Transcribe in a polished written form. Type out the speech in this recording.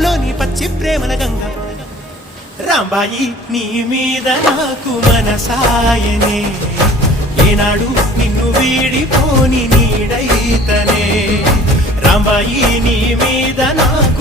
నాలోని పచ్చి ప్రేమల గంగ రాంబాయి నీ మీద నాకు మనసాయనే ఏనాడు నిన్ను వీడిపోని నీడైతనే రాంబాయి నీ మీద నాకు